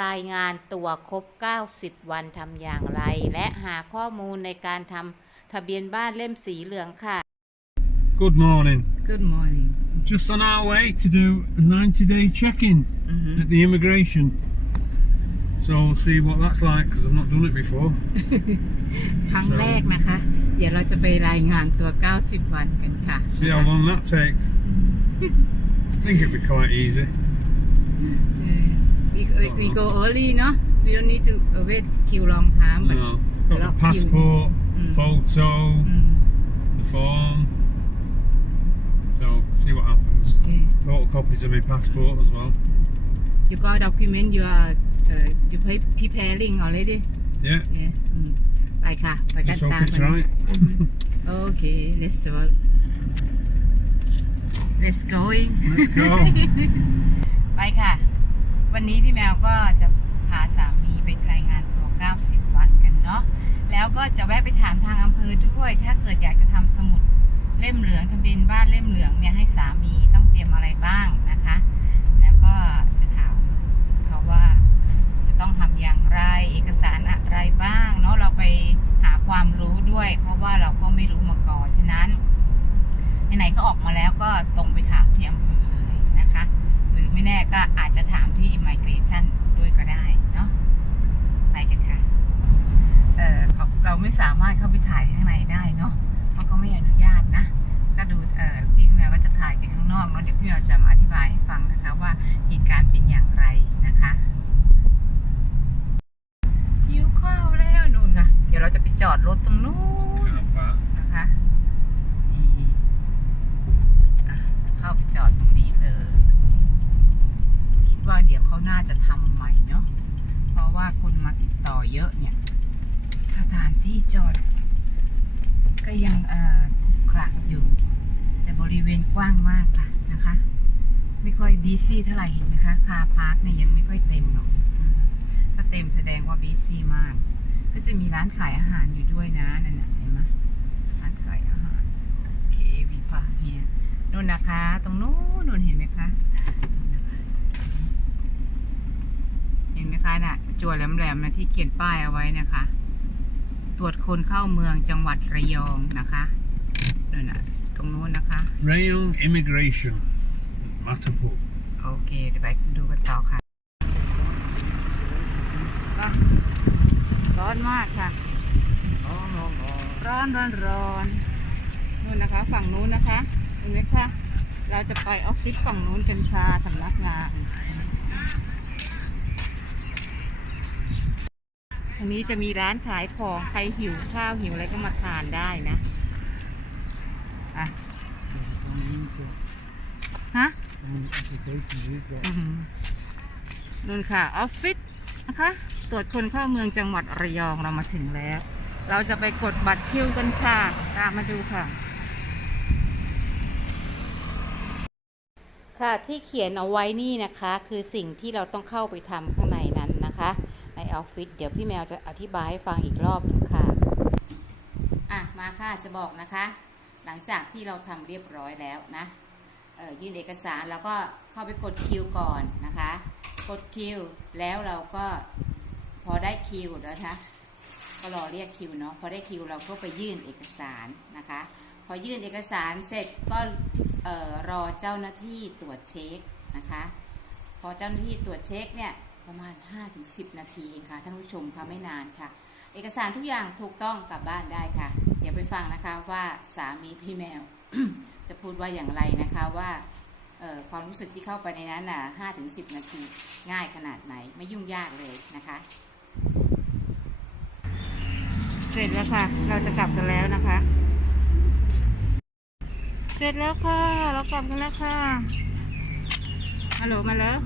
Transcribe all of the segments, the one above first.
รายงานตัวครบ 90 วันทำอย่างไร และหาข้อมูลในการทำทะเบียนบ้านเล่มสีเหลืองค่ะ Good morning. Good morning. Just on our way to do a 90 day check in at the immigration. So we'll see what that's like because I've not done it before. ครั้งแรกนะคะ เดี๋ยวเราจะไปรายงานตัว 90 วันกันค่ะ See how long that takes. I think it'll be quite easy. เออ we, we, we go early เนาะ we don't need to wait queue long time but No. Got Lock the you. passport, Mm. photo, อืม the form. So see what happens. โอเค Photocopies of my passport as well. you got document you are uh, you pre- preparing already Yeah. yeah อืมไปค่ะ ไปกัน Just hope ตาม it's กัน right. โอเค let's go let's going Let's go. ไปค่ะ วันนี้พี่แมวก็จะพาสามีไปรายงานตัว 90 วันกันเนาะ แล้วก็จะแวะไปถามทางอำเภอด้วย ถ้าเกิดอยากจะทำสมุดเล่มเหลืองทะเบียนบ้านเล่มเหลืองเนี่ยให้สามีต้องเตรียมอะไรบ้างนะคะ แล้วก็จะถามเขาว่าจะต้องทำอย่างไรเอกสารอะไรบ้างเนาะเราไปหาความรู้ด้วย เพราะว่าเราก็ไม่รู้มาก่อนฉะนั้นไหนๆก็ออกมาแล้วก็ตรงไปถามที่อำ ไม่แน่ก็อาจจะถามที่ immigration ด้วยก็ได้เนาะไปกันค่ะ เออเขาเราไม่สามารถเข้าไปถ่ายข้างในได้เนาะเพราะเขาไม่อนุญาตนะ ก็ดูเออพี่แมวก็จะถ่ายไปข้างนอกเนาะเดี๋ยวพี่แมวจะมาอธิบายให้ฟังนะคะ ว่าเหตุการณ์เป็นอย่างไรนะคะหิวข้าวแล้วนู่นค่ะ เดี๋ยวเราจะไปจอดรถตรงนู้น นะคะนี่อะเข้าไปจอดตรงนี้เลย คิดว่าเดี๋ยวเขาน่าจะทำใหม่เนาะ เพราะว่าคนมาติดต่อเยอะเนี่ย สถานที่จอด ก็ยังเอ่อขลักอยู่ แต่บริเวณกว้างมากค่ะนะคะ ไม่ค่อยบีซี่เท่าไหร่เห็นไหมคะคาพาร์คเนี่ยยังไม่ค่อยเต็มหรอกถ้าเต็มแสดงว่าบีซี่มาก ก็จะมีร้านขายอาหารอยู่ด้วยนะนั่นนะเห็นไหมร้านขายอาหารโอเควีพาเฮียนู่นนะคะ ตรงนู้นนู่นเห็นไหมคะเห็นไหมคะน่ะจั่วแหลมๆนะที่เขียนป้ายเอาไว้นะคะ ตรวจคนเข้าเมืองจังหวัดระยองนะคะนู่นน่ะ ตรงนู้นนะคะ Rayon Immigration. Matapur. โอเคเดี๋ยวไปดูกันต่อค่ะก็ร้อนมากค่ะ ร้อนร้อนร้อนนู่นนะคะ ฝั่งนู้นนะคะเห็นไหมคะเราจะไปออฟฟิศฝั่งนู้นกันค่ะสำนักงานทางนี้จะมีร้านขายของใครหิวข้าวหิวอะไรก็มาทานได้นะ อะฮะอืมนู่นค่ะออฟฟิศนะคะ ตรวจคนเข้าเมืองจังหวัดระยองเรามาถึงแล้ว เราจะไปกดบัตรคิวกันค่ะ ตามมาดูค่ะ ค่ะที่เขียนเอาไว้นี่นะคะ คือสิ่งที่เราต้องเข้าไปทำข้างในนั้นนะคะ ในออฟฟิศเดี๋ยวพี่แมวจะอธิบายให้ฟังอีกรอบหนึงค่ะ อะมาค่ะจะบอกนะคะ หลังจากที่เราทำเรียบร้อยแล้วนะยื่นเอกสารแล้วก็เข้าไปกดคิวก่อนนะคะ กดคิวแล้วเราก็พอได้คิวแล้วนะก็รอเรียกคิวเนาะพอได้คิวเราก็ไปยื่นเอกสารนะคะ พอยื่นเอกสารเสร็จก็เออรอเจ้าหน้าที่ตรวจเช็คนะคะ พอเจ้าหน้าที่ตรวจเช็คเนี่ยประมาณ 5-10 นาทีเองค่ะท่านผู้ชมค่ะไม่นานค่ะ เอกสารทุกอย่างถูกต้องกลับบ้านได้ค่ะ เดี๋ยวไปฟังนะคะว่าสามีพี่แมว จะพูดว่าอย่างไรนะคะว่าเอ่อความรู้สึกที่เข้าไปในนั้นน่ะห้าถึงสิบนาทีง่ายขนาดไหนไม่ยุ่งยากเลยนะคะ เสร็จแล้วค่ะ เราจะกลับกันแล้วนะคะ เสร็จแล้วค่ะ เรากลับกันแล้วค่ะฮัลโหลมาแล้ว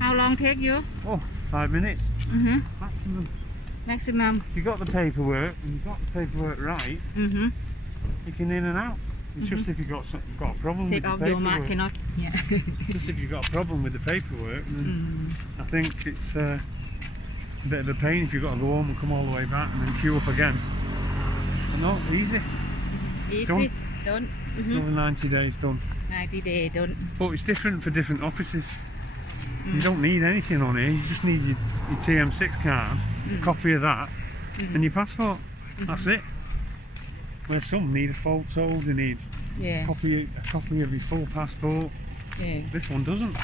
How long take you Oh, five minutes อือฮึ Maximum. If you got the paperwork and you got the paperwork right, mm -hmm. you can in and out. It's mm -hmm. just mm-hmm. if you've got some, you've got a problem Take with the paperwork. Mark. Yeah. just if you've got a problem with the paperwork, then mm. I think it's uh, a bit of a pain if you've got to go home and come all the way back and then queue up again. But no, easy. Easy. Done. Done. Mm -hmm. 90 days done. 90 days. done. But it's different for different offices. You don't need anything on here. You just need your, your TM6 card, a copy of that, and your passport. That's it. Where some need a photo, they need yeah a copy, a copy of your full passport. yeah This one doesn't.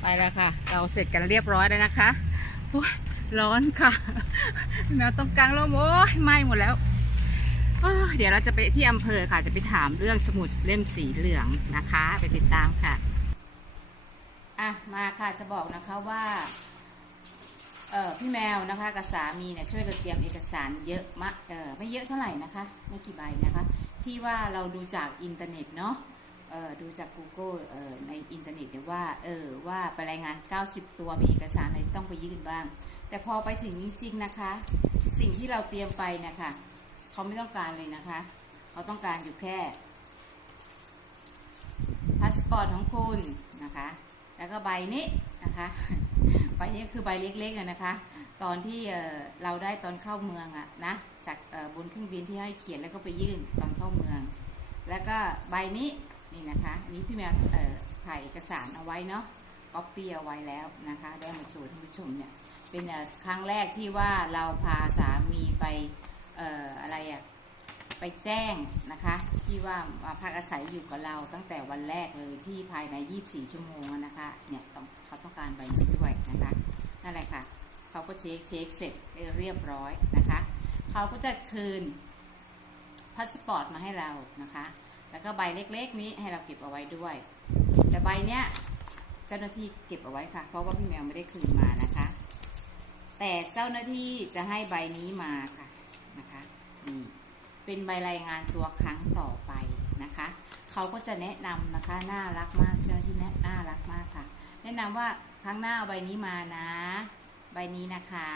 ไปแล้วค่ะ เราเสร็จกันเรียบร้อยแล้วนะคะโอ้ยร้อนค่ะแมวต้องกลางลมโอ้ยไหม้หมดแล้วโอ้ยเดี๋ยวเราจะไปที่อำเภอค่ะ จะไปถามเรื่องสมุดเล่มสีเหลืองนะคะ ไปติดตามค่ะ อะมาค่ะจะบอกนะคะว่าเออพี่แมวนะคะกับสามีเนี่ยช่วยกันเตรียมเอกสารเยอะมากเออไม่เยอะเท่าไหร่นะคะไม่กี่ใบนะคะ ที่ว่าเราดูจากอินเทอร์เน็ตเนาะเออดูจาก Google เออในอินเทอร์เน็ตเนี่ยว่าเออว่าไปรายงาน 90 ตัวมีเอกสารอะไรต้องไปยื่นบ้าง แต่พอไปถึงจริงๆนะคะ สิ่งที่เราเตรียมไปนะคะเขาไม่ต้องการเลยนะคะเขาต้องการอยู่แค่พาสปอร์ตของคุณนะคะ แล้วก็ใบนี้นะคะใบนี้คือใบเล็กๆนะคะ ตอนที่เราได้ตอนเข้าเมืองอะนะจากบนเครื่องบินที่ให้เขียนแล้วก็ไปยื่นตอนเข้าเมือง แล้วก็ใบนี้นี่นะคะนี้พี่แมวถ่ายเอกสารเอาไว้เนาะก๊อปปี้เอาไว้แล้วนะคะ ได้มาโชว์ท่านผู้ชมเนี่ยเป็นครั้งแรกที่ว่าเราพาสามีไปอออะไรอะ ไปแจ้งนะคะที่ว่ามาพักอาศัยอยู่กับเราตั้งแต่วันแรกเลยที่ภายใน 24 ชั่วโมงนะคะเนี่ยต้องเขาต้องการใบนี้ด้วยนะคะนั่นแหละค่ะเขาก็เช็คเช็คเสร็จเรียบร้อยนะคะเขาก็จะคืนพาสปอร์ตมาให้เรานะคะ แล้วก็ใบเล็กๆ นี้ให้เราเก็บเอาไว้ด้วย แต่ใบเนี้ยเจ้าหน้าที่เก็บเอาไว้ค่ะ เพราะว่าพี่แมวไม่ได้คืนมานะคะ แต่เจ้าหน้าที่จะให้ใบนี้มาค่ะนะคะนี่ เป็นใบรายงานตัวครั้งต่อไปนะคะเขาก็จะแนะนำนะคะน่ารักมากเจ้าหน้าที่แนะน่ารักมากค่ะ แนะนำว่าครั้งหน้าเอาใบนี้มานะ ใบนี้นะคะ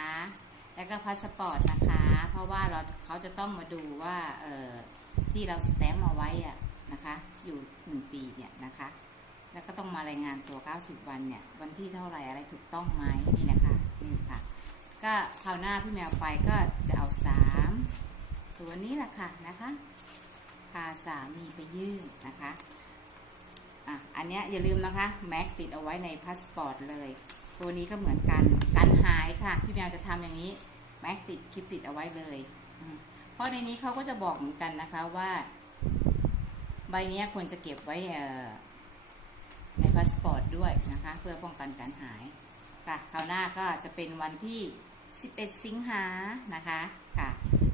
แล้วก็พาสปอร์ตนะคะ เพราะว่าเราเขาจะต้องมาดูว่าเอ่อที่เราสแตมป์มาไว้อะนะคะ อยู่หนึ่งปีเนี่ยนะคะ แล้วก็ต้องมารายงานตัว 90 วันเนี่ย วันที่เท่าไหร่อะไรถูกต้องไหมนี่นะคะนี่ค่ะ ก็คราวหน้าพี่แมวไปก็จะเอาสาม ตัวนี้แหละค่ะนะคะพาสามีไปยื่นนะคะอะอันเนี้ยอย่าลืมนะคะแม็กติดเอาไว้ในพาสปอร์ตเลย ตัวนี้ก็เหมือนกันกันหายค่ะพี่แมวจะทำอย่างนี้แม็กติดคลิปติดเอาไว้เลยเพราะในนี้เขาก็จะบอกเหมือนกันนะคะว่า ใบนี้ควรจะเก็บไว้ในพาสปอร์ตด้วยนะคะ เพื่อป้องกันการหายค่ะคราวหน้าก็จะเป็นวันที่ 11 สิงหานะคะค่ะ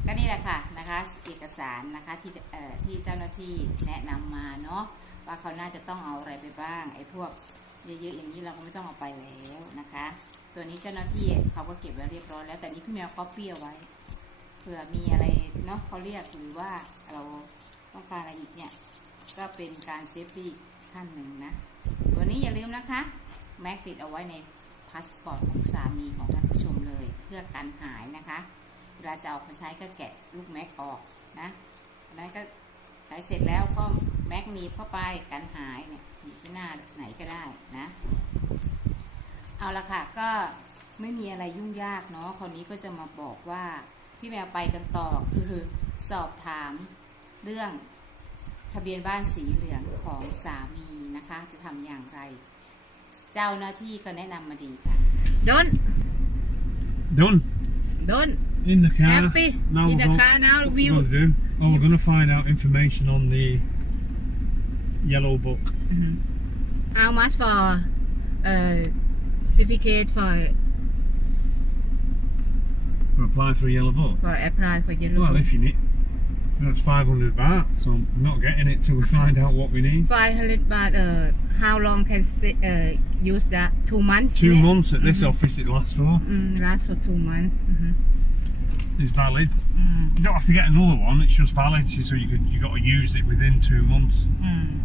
ก็นี่แหละค่ะนะคะเอกสารนะคะที่เอ่อที่เจ้าหน้าที่แนะนำมาเนาะว่าเขาน่าจะต้องเอาอะไรไปบ้างไอ้พวกเยอะๆอย่างนี้เราก็ไม่ต้องเอาไปแล้วนะคะ ตัวนี้เจ้าหน้าที่เขาก็เก็บไว้เรียบร้อยแล้วแต่นี้พี่แมวก๊อปปี้เอาไว้เผื่อมีอะไรเนาะเขาเรียกหรือว่าเราต้องการอะไรอีกเนี่ยก็เป็นการเซฟตี้ขั้นหนึ่งนะตัวนี้อย่าลืมนะคะแม็กติดเอาไว้ในพาสปอร์ตของสามีของท่านผู้ชมเลย เพื่อกันหายนะคะ ลาจะเอาไปใช้ก็แกะลูกแม็กออกนะอันนั้นก็ใช้เสร็จแล้วก็แม็กหนีบเข้าไปกันหายเนี่ยอยู่ที่หน้าไหนก็ได้นะ เอาละค่ะก็ไม่มีอะไรยุ่งยากเนาะคราวนี้ก็จะมาบอกว่าพี่แมวไปกันต่อคือสอบถามเรื่องทะเบียนบ้านสีเหลืองของสามีนะคะ จะทำอย่างไร เจ้าหน้าที่ก็แนะนำมาดีค่ะ don't Done. don't In the car. happy Now in the going- car now we What to do? Oh, we're going to find out information on the yellow book. how much for uh certificate for For applying for a yellow book. for apply for yellow Well, book? if you need, that's 500 baht, so I'm not getting it till we find out what we need. 500 baht uh how long can stay uh use that two months Two months at this Mhm. office it lasts for. mm, last for two months mm-hmm is valid. Mm. You don't have to get another one. It's just valid, so you can you got to use it within two months. Mm.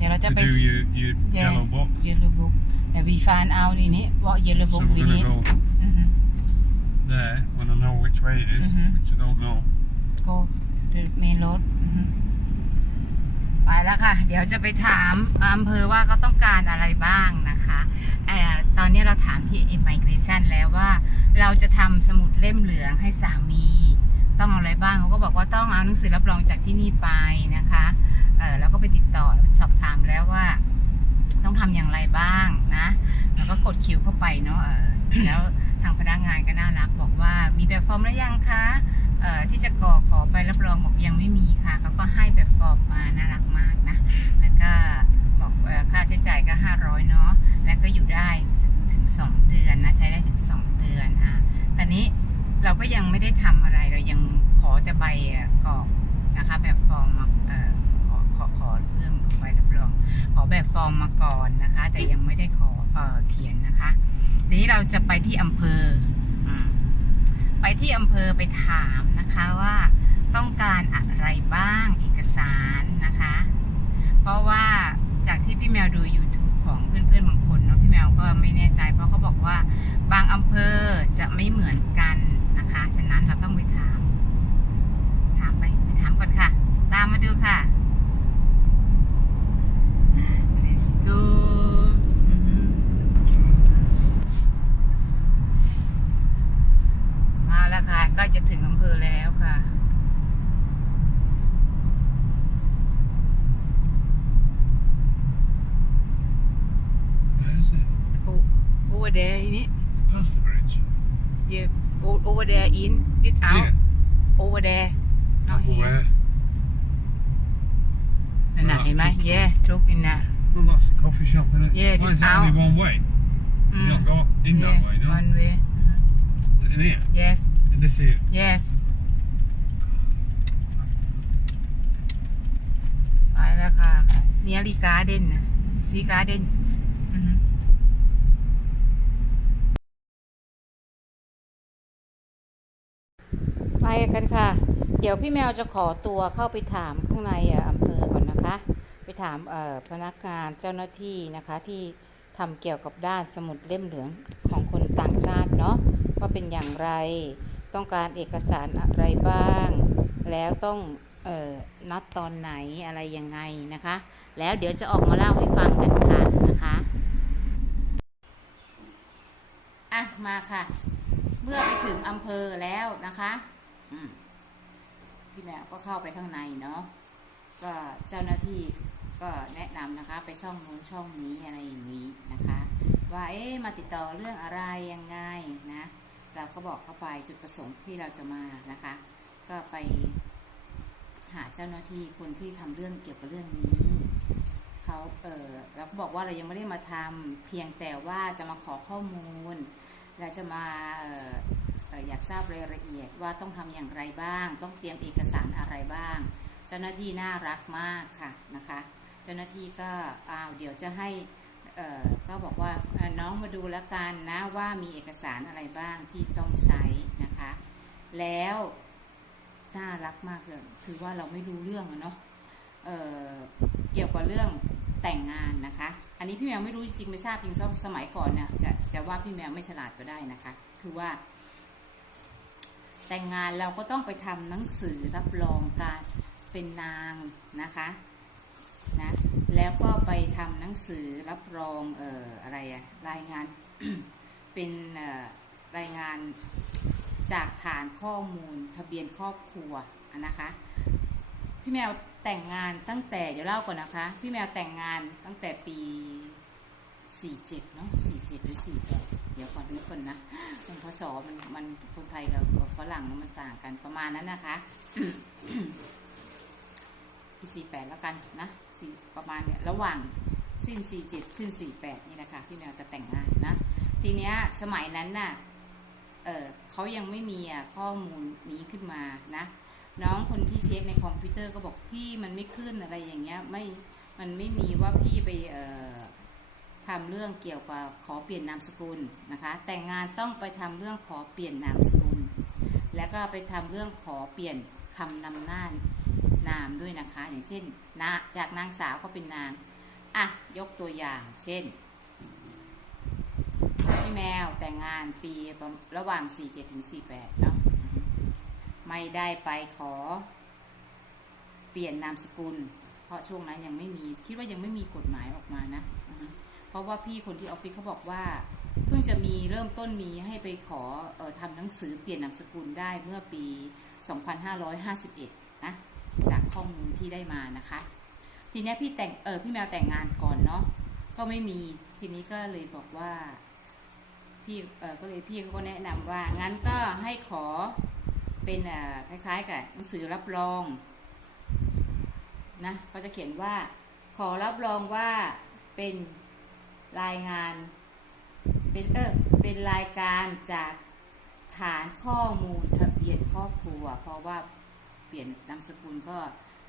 Yeah, to do your, your yeah, yellow book. Yellow book. Yeah, we find out in it what yellow book so we need. Go mm -hmm. There, when I know which way it is, -hmm. which I don't know. Go the main road. -hmm. ไปแล้วค่ะ เดี๋ยวจะไปถามอำเภอว่าเขาต้องการอะไรบ้างนะคะเอ่ตอนนี้เราถามที่ immigration แล้วว่า เราจะทำสมุดเล่มเหลืองให้สามี ต้องเอาอะไรบ้างเขาก็บอกว่าต้องเอาหนังสือรับรองจากที่นี่ไปนะคะเออแล้วก็ไปติดต่อสอบถามแล้วว่า ต้องทำอย่างไรบ้างนะแล้วก็กดคิวเข้าไปเนาะแล้วทางพนักงานก็น่ารักบอกว่ามีแบบฟอร์มแล้วยังคะ ที่จะกรอกขอไปรับรองบอกยังไม่มีค่ะเขาก็ให้แบบฟอร์มมาน่ารักมากนะ แล้วก็บอกค่าใช้จ่ายก็ 500 เนาะแล้วก็อยู่ได้ถึง 2 เดือนนะใช้ได้ถึง 2 เดือนอะตอนนี้เราก็ยังไม่ได้ทำอะไรเรายังขอแต่ใบกรอกนะคะแบบฟอร์มมาขอขอขอเรื่องใบรับรอง ขอแบบฟอร์มมาก่อนนะคะ แต่ยังไม่ได้ขอเอเขียนนะคะทีนี้เราจะไปที่อำเภออืม ไปที่อำเภอไปถามนะคะว่าต้องการอะไรบ้างเอกสารนะคะ เพราะว่าจากที่พี่แมวดู YouTube ของเพื่อนๆบางคนเนาะพี่แมวก็ไม่แน่ใจ เพราะเขาบอกว่าบางอำเภอจะไม่เหมือนกันนะคะ ฉะนั้นเราต้องไปถาม ถามไปไปถามก่อนค่ะ ตามมาดูค่ะ let's go อือหือมาแล้วค่ะใกล้จะถึงอำเภอแล้วค่ะ Where is it? O- over there in it Past the bridge. yeah o- over there in this out Here. over there not here Where? นั่นน่ะ Ah, เห็นไหม took- yeah ทุกอินนะ Well, that's the coffee shop, isn't it? Yeah, Why this is that only out. one way? Mm. You not go in yeah that way, no? one way In here? yes In this here? yes ไปแล้วค่ะเนียรีการ์เด้นนะซีการ์เด้นอือหือไปกันค่ะ เดี๋ยวพี่แมวจะขอตัวเข้าไปถามข้างในอะอำเภอก่อนนะคะ ไปถามเอ่อพนักงานเจ้าหน้าที่นะคะที่ทำเกี่ยวกับด้านสมุดเล่มเหลืองของคนต่างชาติเนาะ ว่าเป็นอย่างไร ต้องการเอกสารอะไรบ้าง แล้วต้องออนัดตอนไหนอะไรยังไงนะคะ แล้วเดี๋ยวจะออกมาเล่าให้ฟังกันค่ะนะคะอะมาค่ะ เมื่อไปถึงอำเภอแล้วนะคะพี่แมวก็เข้าไปข้างในเนาะก็เจ้าหน้าที่ก็แนะนำนะคะ ไปช่องนู้นช่องนี้อะไรอย่างนี้นะคะ ว่าเอ๊ะมาติดต่อเรื่องอะไรยังไงนะ เราก็บอกเข้าไปจุดประสงค์ที่เราจะมานะคะ ก็ไปหาเจ้าหน้าที่คนที่ทำเรื่องเกี่ยวกับเรื่องนี้เขาเออเราก็บอกว่าเรายังไม่ได้มาทำเพียงแต่ว่าจะมาขอข้อมูลเราจะมาเอออยากทราบรายละเอียดว่าต้องทำอย่างไรบ้าง ต้องเตรียมเอกสารอะไรบ้าง เจ้าหน้าที่น่ารักมากค่ะนะคะ เจ้าหน้าที่ก็อ้าวเดี๋ยวจะให้ ก็บอกว่าน้องมาดูแล้วกันนะว่ามีเอกสารอะไรบ้างที่ต้องใช้นะคะ แล้วน่ารักมากเลยคือว่าเราไม่รู้เรื่องเนาะเเกี่ยวกับเรื่องแต่งงานนะคะ อันนี้พี่แมวไม่รู้จริงไม่ทราบจริงสมัยก่อนเนี่ยจะจะว่าพี่แมวไม่ฉลาดก็ได้นะคะ คือว่า แต่งงานเราก็ต้องไปทำหนังสือรับรองการเป็นนางนะคะ นะแล้วก็ไปทำหนังสือรับรองเอ่ออะไรอะรายงานเป็นรายงานจากฐานข้อมูลทะเบียนครอบครัวนะคะพี่แมวแต่งงานตั้งแต่เดี๋ยวเล่าก่อนนะคะ พี่แมวแต่งงานตั้งแต่ปี 47 เนาะ47 หรือ 48 เดี๋ยวก่อนนึกก่อนนะมันพศมันมันคนไทยกับฝรั่งมันต่างกันประมาณนั้นนะคะ ปี48แล้วกันนะสี่ประมาณเนี่ยระหว่างสิ้น47ขึ้น48นี่นะคะพี่แมวจะแต่งงานนะ ทีเนี้ยสมัยนั้นน่ะเออเขายังไม่มีข้อมูลนี้ขึ้นมานะ น้องคนที่เช็คในคอมพิวเตอร์ก็บอกพี่มันไม่ขึ้นอะไรอย่างเงี้ยไม่มันไม่มีว่าพี่ไปเอ่อทำเรื่องเกี่ยวกับขอเปลี่ยนนามสกุลนะคะ แต่งงานต้องไปทำเรื่องขอเปลี่ยนนามสกุล แล้วก็ไปทำเรื่องขอเปลี่ยนคำนำหน้า นามด้วยนะคะ อย่างเช่นนะจากนางสาวก็เป็นนางอะยกตัวอย่าง เช่นพี่แมวแต่งงานปีระหว่าง 47ถึง48 เนาะไม่ได้ไปขอ เปลี่ยนนามสกุล เพราะช่วงนั้นยังไม่มี คิดว่ายังไม่มีกฎหมายออกมานะ เพราะว่าพี่คนที่ออฟฟิศเขาบอกว่า เพิ่งจะมีเริ่มต้นมีให้ไปขอออทำหนังสือเปลี่ยนนามสกุลได้เมื่อปี 2551 นะ จากข้อมูลที่ได้มานะคะ ทีนี้พี่แต่งเออพี่แมวแต่งงานก่อนเนาะก็ไม่มีทีนี้ก็เลยบอกว่า พี่เออก็เลยพี่เขาก็แนะนำว่า งั้นก็ให้ขอเป็นคล้ายๆกับหนังสือรับรองนะเขาจะเขียนว่า ขอรับรองว่าเป็นรายงาน เป็นเออเป็นรายการจากฐานข้อมูลทะเบียนครอบครัว เพราะว่า ปลี่ยนนามสกุลก็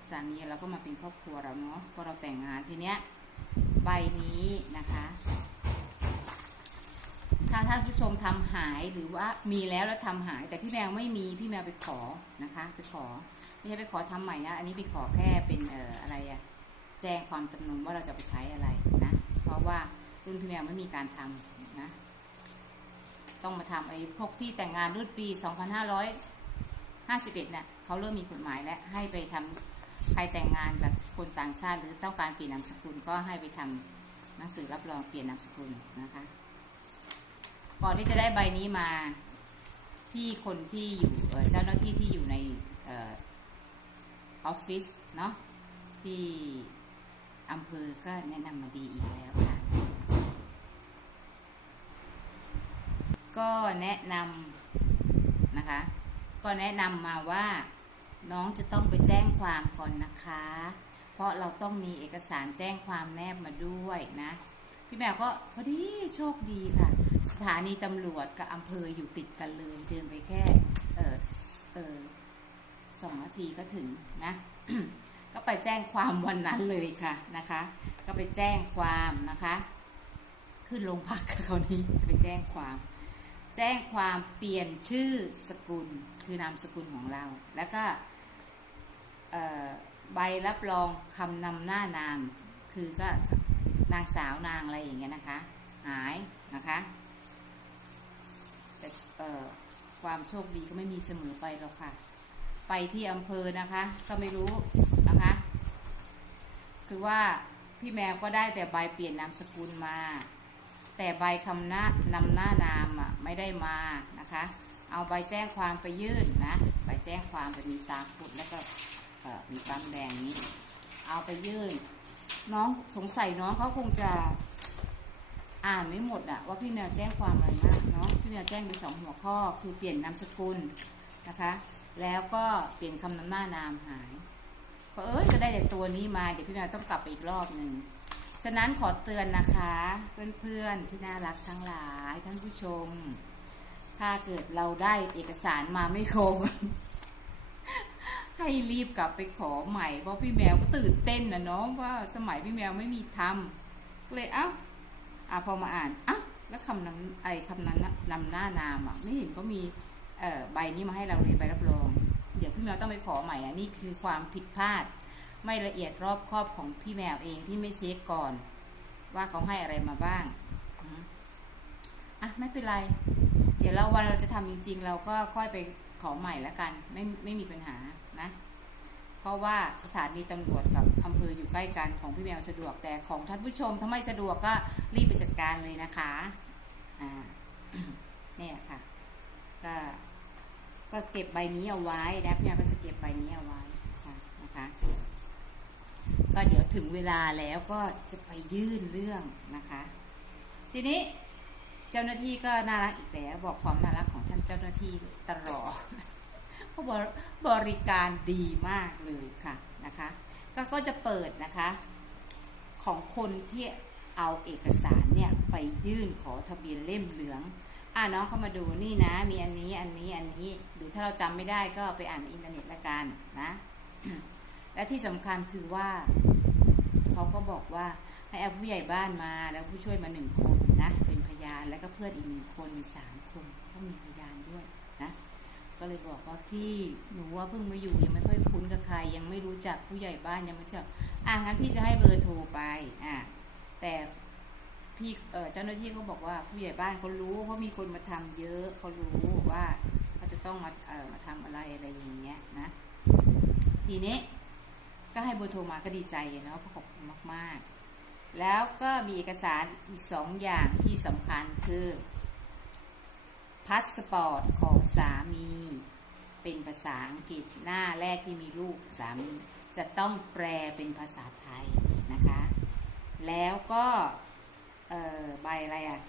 สามีเราก็มาเป็นครอบครัวเราเนาะพอเราแต่งงานทีเนี้ยใบนี้นะคะถ้าท่านผู้ชมทำหายหรือว่ามีแล้วแล้วทำหาย แต่พี่แมวไม่มีพี่แมวไปขอนะคะไปขอไม่ใช่ไปขอทำใหม่นะอันนี้ไปขอแค่เป็นเอ่ออะไรอะแจ้งความจำนงว่าเราจะไปใช้อะไรนะเพราะว่ารุ่นพี่แมวไม่มีการทำนะต้องมาทำไอ้พวกที่แต่งงานรุ่นปี 51เนี่ยเขาเริ่มมีกฎหมายแล้วให้ไปทำใครแต่งงานกับคนต่างชาติหรือต้องการเปลี่ยนนามสกุลก็ให้ไปทำหนังสือรับรองเปลี่ยนนามสกุลนะคะ ก่อนที่จะได้ใบนี้มาพี่คนที่อยู่เจ้าหน้าที่ที่อยู่ในออฟฟิศเนาะที่อำเภอก็แนะนำมาดีอีกแล้วค่ะ ก็แนะนำนะคะ ก็แนะนำมาว่า น้องจะต้องไปแจ้งความก่อนนะคะ เพราะเราต้องมีเอกสารแจ้งความแนบมาด้วยนะ พี่แมวก็พอดีโชคดีค่ะ สถานีตำรวจกับอำเภออยู่ติดกันเลยเดินไปแค่เออเออสองนาทีก็ถึงนะก็ไปแจ้งความวันนั้นเลยค่ะนะคะ ก็ไปแจ้งความนะคะ ขึ้นโรงพักกับเขานี้จะไปแจ้งความ แจ้งความเปลี่ยนชื่อสกุล คือนามสกุลของเรา แล้วก็ใบรับรองคำนำหน้านาม คือก็นางสาวนางอะไรอย่างเงี้ยนะคะ หายนะคะแต่ความโชคดีก็ไม่มีเสมอไปหรอกค่ะ ไปที่อำเภอนะคะ ก็ไม่รู้นะคะ คือว่าพี่แมวก็ได้แต่ใบเปลี่ยนนามสกุลมา แต่ใบคำน้านำหน้านามอะไม่ได้มานะคะ เอาใบแจ้งความไปยื่นนะใบแจ้งความจะมีตาขุดแล้วก็มีปั๊มแดงนี้ เอาไปยื่น น้องสงสัยน้องเขาคงจะอ่านไม่หมดอะว่าพี่แมวแจ้งความอะไรนะเนาะพี่แมวแจ้งไปสองหัวข้อคือเปลี่ยนนามสกุลนะคะ แล้วก็เปลี่ยนคำนำหน้านามหายเพราะเออจะได้แต่ตัวนี้มาเดี๋ยวพี่แมวต้องกลับไปอีกรอบหนึ่งฉะนั้นขอเตือนนะคะ เพื่อนๆที่น่ารักทั้งหลายท่านผู้ชม ถ้าเกิดเราได้เอกสารมาไม่ครบให้รีบกลับไปขอใหม่ เพราะพี่แมวก็ตื่นเต้นนะเนาะว่าสมัยพี่แมวไม่มีทำก็เลยเอ้าอะพอมาอ่านอะแล้วคำนั้นไอ้คำนั้นนำหน้านามอะไม่เห็นก็มีเอ่อใบนี้มาให้เราเลยใบรับรอง เดี๋ยวพี่แมวต้องไปขอใหม่นะนี่คือความผิดพลาด ไม่ละเอียดรอบครอบของพี่แมวเองที่ไม่เช็คก่อน ว่าเขาให้อะไรมาบ้างอะไม่เป็นไร ดี๋ยวเราวันเราจะทำจริง ๆ เราก็ค่อยไปขอใหม่แล้วกัน ไม่ไม่มีปัญหานะ เพราะว่าสถานีตำรวจกับอำเภออยู่ใกล้กันของพี่แมวสะดวกแต่ของท่านผู้ชมถ้าไม่สะดวกก็รีบไปจัดการเลยนะคะอ่าเนี่ยค่ะ ก็ก็เก็บใบนี้เอาไว้นะพี่แมวก็จะเก็บใบนี้เอาไว้นะคะก็เดี๋ยวถึงเวลาแล้วก็จะไปยื่นเรื่องนะคะ ทีนี้ จ้าหน้าที่ก็น่ารักอีกแล้ว บอกความน่ารักของท่านเจ้าหน้าที่ตลอดเพราะบริการดีมากเลยค่ะนะคะ ก็ก็จะเปิดนะคะ ของคนที่เอาเอกสารเนี่ยไปยื่นขอทะเบียนเล่มเหลืองอ่าน้องเข้ามาดูนี่นะ มีอันนี้อันนี้อันนี้หรือถ้าเราจำไม่ได้ก็ไปอ่านอินเทอร์เน็ตละกันนะ และที่สำคัญคือว่าเขาก็บอกว่าให้เอาผู้ใหญ่บ้านมาแล้วผู้ช่วยมาหนึ่งคนนะเป็น ยานแล้วก็เพื่อนอีกหนึ่งคนมีสามคนก็มีพยานด้วยนะก็เลยบอกว่าพี่หนูว่าเพิ่งมาอยู่ยังไม่ค่อยคุ้นกับใคร ยังไม่รู้จักผู้ใหญ่บ้านยังไม่รู้จักอะงั้นพี่จะให้เบอร์โทรไปอะแต่พี่เจ้าหน้าที่เขาบอกว่าผู้ใหญ่บ้านเขารู้เพราะมีคนมาทำเยอะเขารู้ว่าเขาจะต้องมาเออมาทำอะไรอะไรอย่างเงี้ยนะทีนี้ก็ให้เบอร์โทรมาก็ดีใจเนาะขอบคุณมากๆ แล้วก็มีเอกสารอีกสองอย่างที่สำคัญคือพาสปอร์ตของสามี เป็นภาษาอังกฤษหน้าแรกที่มีลูกสามีจะต้องแปลเป็นภาษาไทยนะคะ แล้วก็ใบอะไรอะ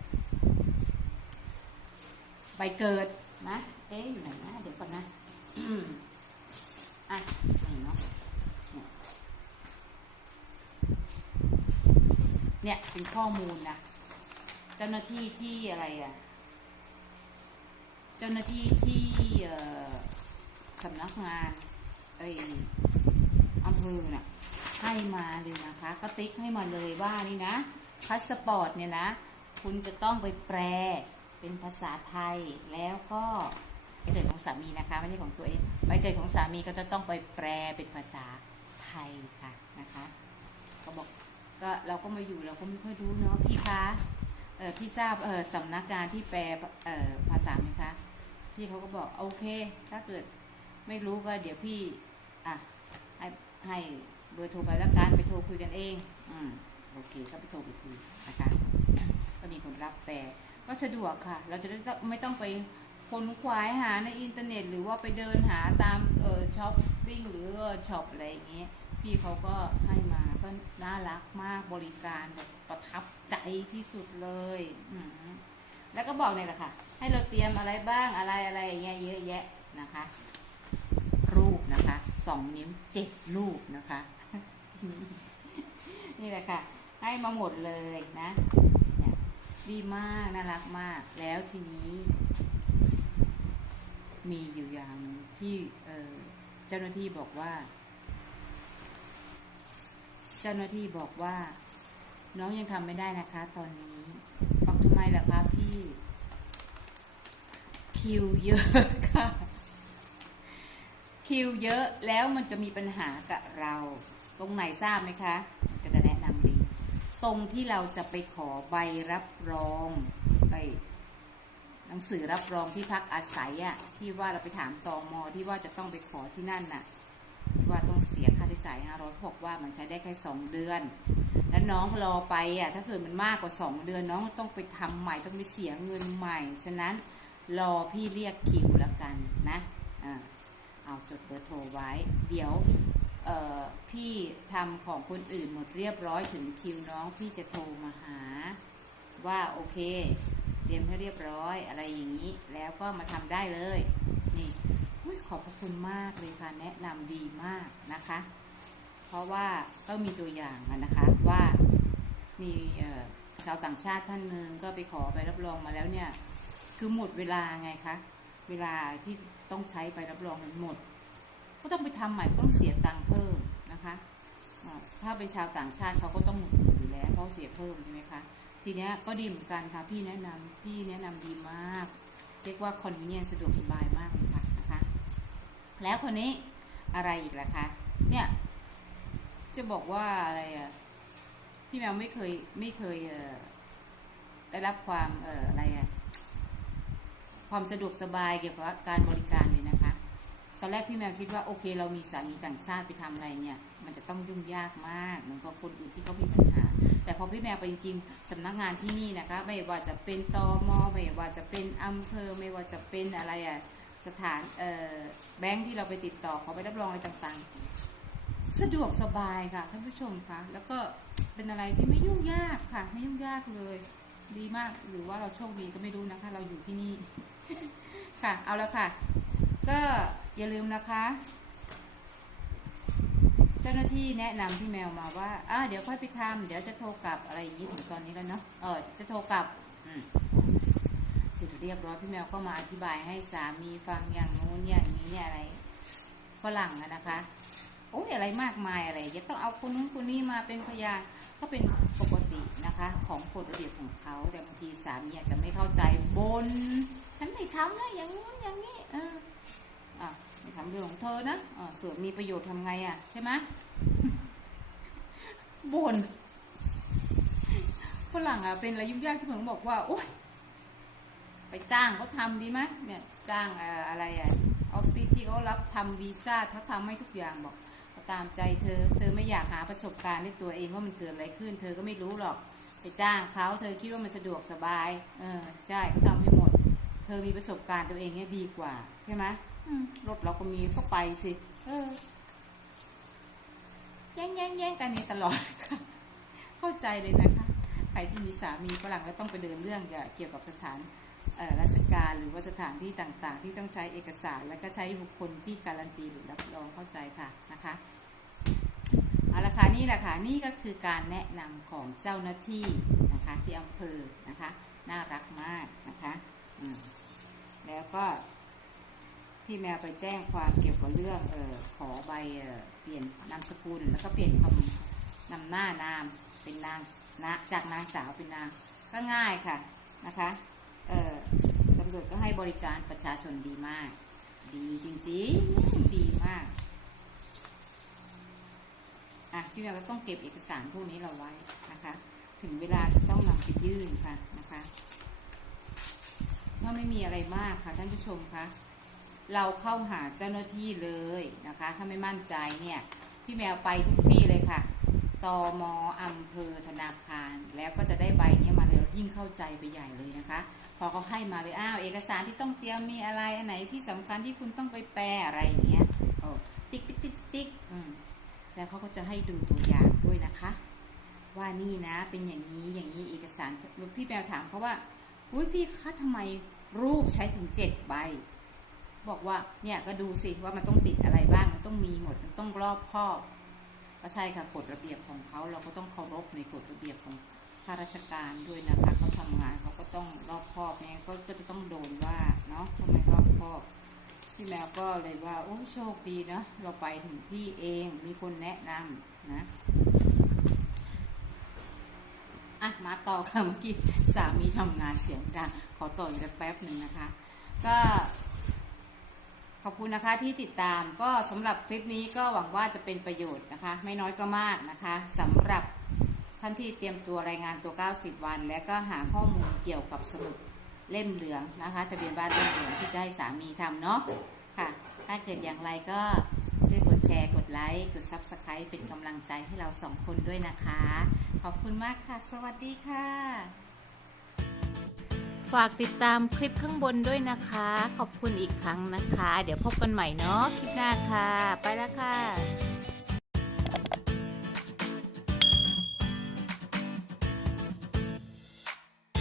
ใบเกิดนะ เอ๊ะอยู่ไหนนะ เดี๋ยวก่อนนะอะนี่เนาะเนี่ย เนี่ยเป็นข้อมูลนะ เจ้าหน้าที่ที่อะไรอะ เจ้าหน้าที่ที่สำนักงานไอ้อำเภอน่ะให้มาเลยนะคะ ก็ติ๊กให้มาเลยว่านี่นะพาสปอร์ตเนี่ยนะ คุณจะต้องไปแปลเป็นภาษาไทยแล้วก็ใบเกิดของสามีนะคะไม่ใช่ของตัวเองใบเกิดของสามีก็จะต้องไปแปลเป็นภาษาไทยค่ะนะคะ ก็บอก ก็เราก็มาอยู่เราก็ไม่ค่อยรู้เนาะพี่คะเออพี่ทราบเออสำนักงานที่แปลเออภาษาไหมคะพี่เขาก็บอกโอเค ถ้าเกิดไม่รู้ก็เดี๋ยวพี่อะให้ให้เบอร์โทรไปแล้วกันไปโทรคุยกันเอง อืมโอเคก็ไปโทรไปคุยนะคะก็มีคนรับแปลก็สะดวกค่ะ เราจะได้ไม่ต้องไปค้นคว้าหาในอินเทอร์เน็ต หรือว่าไปเดินหาตามเออช้อปปิ้งหรือช็อปอะไรอย่างเงี้ย พี่เขาก็ให้มาก็น่ารักมากบริการแบบประทับใจที่สุดเลยอืมแล้วก็บอกเนี่ยแหละค่ะ ให้เราเตรียมอะไรบ้างอะไรอะไรเงี้ยเยอะแยะนะคะ รูปนะคะสองนิ้วเจ็ดรูปนะคะ นี่แหละค่ะ ให้มาหมดเลยนะดีมากน่ารักมาก แล้วทีนี้ มีอยู่อย่างที่เจ้าหน้าที่บอกว่า เจ้าหน้าที่บอกว่า น้องยังทำไม่ได้นะคะ ตอนนี้บอกทำไมล่ะคะพี่ คิวเยอะค่ะ คิวเยอะแล้วมันจะมีปัญหากับเรา ตรงไหนทราบไหมคะ ก็จะแนะนำดี ตรงที่เราจะไปขอใบรับรองไอหนังสือรับรองที่พักอาศัยอะที่ว่าเราไปถามตอมอที่ว่าจะต้องไปขอที่นั่นน่ะ ว่าต้อง ยค่าใช้จ่ายห้าร้อยบอกว่ามันใช้ได้แค่สองเดือน แล้วน้องรอไปอะถ้าเกิดมันมากกว่าสองเดือน น้องต้องไปทำใหม่ต้องไปเสียเงินใหม่ ฉะนั้นรอพี่เรียกคิวแล้วกันนะอ่าเอาจดเบอร์โทรไว้ เดี๋ยวพี่ทำของคนอื่นหมดเรียบร้อยถึงคิวน้อง พี่จะโทรมาหา ว่าโอเค เตรียมให้เรียบร้อยอะไรอย่างนี้ แล้วก็มาทำได้เลย ขอบพระคุณมากเลยค่ะแนะนำดีมากนะคะ เพราะว่าก็มีตัวอย่างอะนะคะว่ามีชาวต่างชาติท่านหนึ่งก็ไปขอไปรับรองมาแล้วเนี่ย คือหมดเวลาไงคะ เวลาที่ต้องใช้ไปรับรองมันหมด ก็ต้องไปทำใหม่ต้องเสียตังค์เพิ่มนะคะ ถ้าเป็นชาวต่างชาติเขาก็ต้องหมดอยู่แล้วเขาเสียเพิ่มใช่ไหมคะทีเนี้ยก็ดีเหมือนกันค่ะพี่แนะนำพี่แนะนำดีมาก เรียกว่า convenient สะดวกสบายมากเลยค่ะ แล้วคนนี้อะไรอีกล่ะคะ เนี่ย จะบอกว่าอะไรอะ พี่แมวไม่เคยไม่เคยเอ่อได้รับความเอ่ออะไรอะ ความสะดวกสบายเกี่ยวกับการบริการเลยนะคะ ตอนแรกพี่แมวคิดว่าโอเค เรามีสามีต่างชาติไปทำอะไรเนี่ย มันจะต้องยุ่งยากมากเหมือนกับคนอื่นที่เขามีปัญหา แต่พอพี่แมวไปจริงๆสำนักงานที่นี่นะคะ ไม่ว่าจะเป็นตอมไม่ว่าจะเป็นอำเภอไม่ว่าจะเป็นอะไรอะ สถานแบงค์ที่เราไปติดต่อขอไปรับรองอะไรต่างๆ สะดวกสบายค่ะท่านผู้ชมคะแล้วก็เป็นอะไรที่ไม่ยุ่งยากค่ะ ไม่ยุ่งยากเลย ดีมากหรือว่าเราโชคดีก็ไม่รู้นะคะ เราอยู่ที่นี่ค่ะ เอาแล้วค่ะ ก็อย่าลืมนะคะ เจ้าหน้าที่แนะนำพี่แมวมาว่าอ่าเดี๋ยวค่อยไปทำเดี๋ยวจะโทรกลับอะไรอย่างนี้ถึงตอนนี้แล้วเนาะเออจะโทรกลับอืม เสร็จเรียบร้อยพี่แมวก็มาอธิบายให้สามีฟังอย่างนู้นอย่างนี้อะไรฝรั่งนะคะโอ้ยอะไรมากมายอะไรจะต้องเอาคนนู้นคนนี้มาเป็นพยานก็เป็นปกตินะคะของกฎระเบียบของเขาแต่บางทีสามีอาจจะไม่เข้าใจบนฉันไม่ทำนะอย่างนู้นอย่างนี้เอออะไม่ทำเรื่องของเธอนะเออเผื่อมีประโยชน์ทำไงอะใช่ไหมบนฝรั่งอะเป็นอะไรยุ่งยากที่เหมือนบอกว่าโอ๊ย จ้างเขาทำดีไหมเนี่ยจ้างเอ่ออะไรอะออฟฟิศที่เขารับทำวีซ่าเขาทำให้ทุกอย่างบอกเขาตามใจเธอ เธอไม่อยากหาประสบการณ์ด้วยตัวเองว่ามันเกิดอะไรขึ้น เธอก็ไม่รู้หรอก ไปจ้างเขา เธอคิดว่ามันสะดวกสบาย เออ ใช่เขาทำให้หมด เธอมีประสบการณ์ตัวเองเนี่ยดีกว่า ใช่ไหมอืมรถเราก็มีก็ไปสิ เออ แย่งแย่งแย่งกันนี่ตลอดค่ะเข้าใจเลยนะคะรที่มีสามีฝรั่งแล้วต้องไปเดินเรื่องเกี่ยวกับสถานเอ่อ ราชการหรือว่าสถานที่ต่างๆ ที่ต้องใช้เอกสาร แล้วก็ใช้บุคคลที่การันตีหรือรับรองเข้าใจค่ะนะคะเอาละค่ะนี่แหละค่ะนี่ก็คือการแนะนำของเจ้าหน้าที่นะคะที่อำเภอนะคะน่ารักมากนะคะแล้วก็พี่แมวไปแจ้งความเกี่ยวกับเรื่องเออขอใบเออเปลี่ยนนามสกุล แล้วก็เปลี่ยนคำนำหน้านามเป็นนางนะจากนางสาวเป็นนางก็ง่ายค่ะนะคะ วจก็ให้บริการประชาชนดีมาก ดีจริงๆ ดีมาก อะพี่แมวก็ต้องเก็บเอกสารพวกนี้เราไว้นะคะ ถึงเวลาจะต้องนำไปยื่นค่ะนะคะก็ไม่มีอะไรมากค่ะท่านผู้ชมคะเราเข้าหาเจ้าหน้าที่เลยนะคะ ถ้าไม่มั่นใจเนี่ย พี่แมวไปทุกที่เลยค่ะตอมอำเภอธนาคาร แล้วก็จะได้ใบนี้มาเลยยิ่งเข้าใจไปใหญ่เลยนะคะ พอเขาให้มาเลยอ้าวเอกสารที่ต้องเตรียมมีอะไรอันไหนที่สำคัญที่คุณต้องไปแปลอะไรอย่างเงี้ยโอ้ติ๊กติ๊กติ๊กติ๊กอืมแล้วเขาก็จะให้ดูตัวอย่างด้วยนะคะ ว่านี่นะเป็นอย่างนี้อย่างนี้เอกสารพี่แมวถามเขาว่าอุ้ยพี่คะทำไมรูปใช้ถึงเจ็ดใบบอกว่าเนี่ยก็ดูสิว่ามันต้องติดอะไรบ้างมันต้องมีหมดมันต้องรอบคอบก็ใช่ค่ะกฎระเบียบของเขาเราก็ต้องเคารพในกฎระเบียบของ ข้าราชการด้วยนะคะเขาทำงานเขาก็ต้องรอบคอบเนี่ยก็ก็จะต้องโดนว่าเนาะทำไมรอบคอบพี่แมวก็เลยว่าโอ้โชคดีเนาะเราไปถึงที่เองมีคนแนะนำนะอะมาต่อค่ะเมื่อกี้สามีทำงานเสียงดังขอต่ออีกแป๊บหนึ่งนะคะ ก็ขอบคุณนะคะที่ติดตามก็สำหรับคลิปนี้ก็หวังว่าจะเป็นประโยชน์นะคะ ไม่น้อยก็มากนะคะสำหรับ ท่านที่เตรียมตัวรายงานตัว 90 วัน และก็หาข้อมูลเกี่ยวกับสมุดเล่มเหลืองนะคะทะเบียนบ้านเล่มเหลืองที่จะให้สามีทำเนาะค่ะ ถ้าเกิดอย่างไรก็ช่วยกดแชร์กดไลค์กด Subscribe เป็นกำลังใจให้เราสองคนด้วยนะคะ ขอบคุณมากค่ะ สวัสดีค่ะ ฝากติดตามคลิปข้างบนด้วยนะคะ ขอบคุณอีกครั้งนะคะ เดี๋ยวพบกันใหม่เนาะคลิปหน้าค่ะ ไปแล้วค่ะ